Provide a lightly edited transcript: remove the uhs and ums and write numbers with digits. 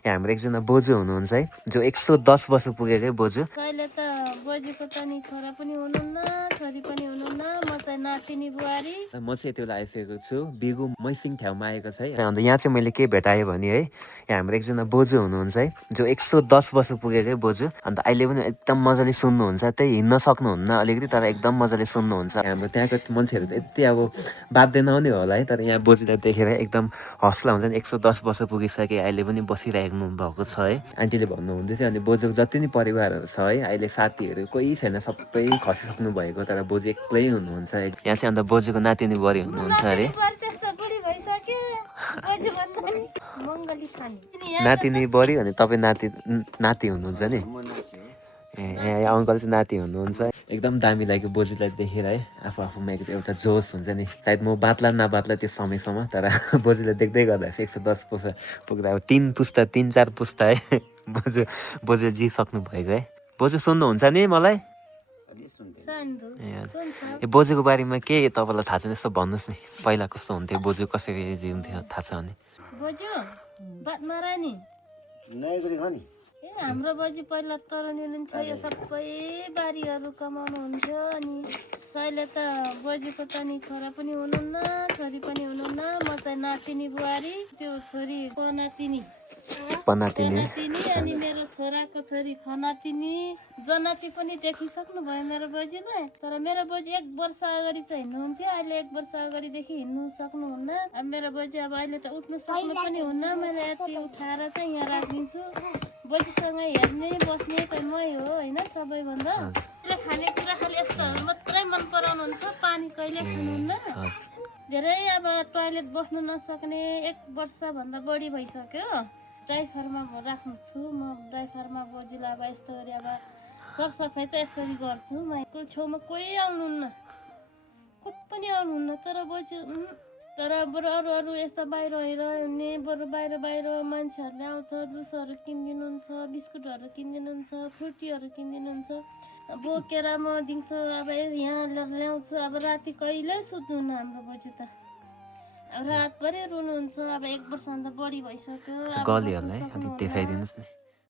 यहाँ हाम्रो एकजना बोजू हुनुहुन्छ है, जो 110 वर्ष पुगेकै बोजू। कहिले त बोजूको त नि छोरा पनि हुनुहुन्न, छोरी पनि हुनुहुन्न, म चाहिँ नातिनी बुहारी। म चाहिँ यति बेला आइसकेको छु बिगु मैसिङ ठाउँमा आएको छ है। अन्त यहाँ चाहिँ मैले के भेटाएँ भने है, यहाँ हाम्रो एकजना बोजू हुनुहुन्छ है, जो 110 वर्ष पुगेकै बोजू। अन्त अहिले पनि एकदम मजाले सुन्नुहुन्छ, त्यही हिँड्न सक्नुहुन्न अलिकति, तर एकदम मजाले सुन्नुहुन्छ। हाम्रो त्यहाँको मान्छेहरू त यति अब बाध्य नहुने होला है, तर यहाँ बोजूलाई देखेर एकदम हौसला हुन्छ नि। 110 वर्ष पुगिसके अहिले पनि बसिरहेको भएको छ है। आन्टीले भन्नुहुँदै थियो। अनि बोजूको जति नै परिवारहरू छ है, अहिले साथीहरू कोही छैन, सबै खसिसक्नु भएको, तर बोजू एक्लै हुनुहुन्छ। यहाँ चाहिँ अन्त बोजूको नातिनी बुहारी हुनुहुन्छ अरे। नातिनी बुहारी अनि तपाईँ नाति हुनुहुन्छ नि। ए अङ्कल चाहिँ नाति हुनुहुन्छ। एकदम दामी लाग्यो बोजूलाई देखेर है। आफूमा एउटा जोस हुन्छ नि, सायद म बाँच्ला नबाँच्ला त्यो समयसम्म, तर बोजूलाई देख्दै गर्दा 110 वर्ष पुग्दा अब 3-4 पुस्ता है बोजू जिसक्नु भएको है। बोजू सुन्नुहुन्छ नि मलाई? ए बोजूको बारेमा के तपाईँलाई थाहा छ यस्तो भन्नुहोस् नि, पहिला कस्तो हुन्थ्यो बोजू, कसरी जिउँथ्यो थाहा छ भने? बोजू बात मारा नि हाम्रो बोजू पहिला तरुण हुनुहुन्थ्यो, यो सबै बारीहरू कमाउनुहुन्थ्यो। अनि कहिले त बोजूको त नि छोरा पनि हुनुहुन्न, छोरी पनि हुनुहुन्न, म चाहिँ नातिनी बुहारी। त्यो छोरी पनातिनी अनि मेरो छोराको छोरी खनातिनी, जनाती पनि देखिसक्नु भयो मेरो बोजूलाई। तर मेरो बोजू 1 वर्ष अगाडि चाहिँ हिँड्नुहुन्थ्यो, अहिले 1 वर्ष अगाडिदेखि हिँड्नु सक्नुहुन्न। अब मेरो बोजू अब अहिले त उठ्नु सक्नु पनि हुन्न, मैले यति उठाएर चाहिँ यहाँ राखिदिन्छु। बोजूसँग हेर्ने बस्ने चाहिँ मै हो होइन, सबैभन्दा खानेकुरा खालि यस्तोहरू मात्रै मन पराउनुहुन्छ, पानी कहिले खानुहुन्न। धेरै अब टोयलेट बस्नु नसक्ने 1 वर्षभन्दा बढी भइसक्यो। ड्राइभरमा राख्नु छु म, ड्राइभरमा बोजूलाई अब यस्तो गरी अब सरसफाइ चाहिँ यसरी गर्छु। म छेउमा कोही आउनुहुन्न, कोही पनि आउनुहुन्न। तर बोजू तर बरु अरू यस्तो बाहिर हिँड्ने, बरु बाहिर मान्छेहरूले आउँछ, जुसहरू किनिदिनुहुन्छ, बिस्कुटहरू किनिदिनुहुन्छ, फ्रुटीहरू किनिदिनुहुन्छ, बोकेर म दिन्छु। अब यहाँ ल्याउँछु। अब राति कहिले सुत्नुहुन्न हाम्रो बोजू त, अब रातभरि रुनुहुन्छ। अब 1 वर्षभन्दा बढी भइसक्यो। गलीहरूलाई अलिक देखाइदिनुहोस् नि।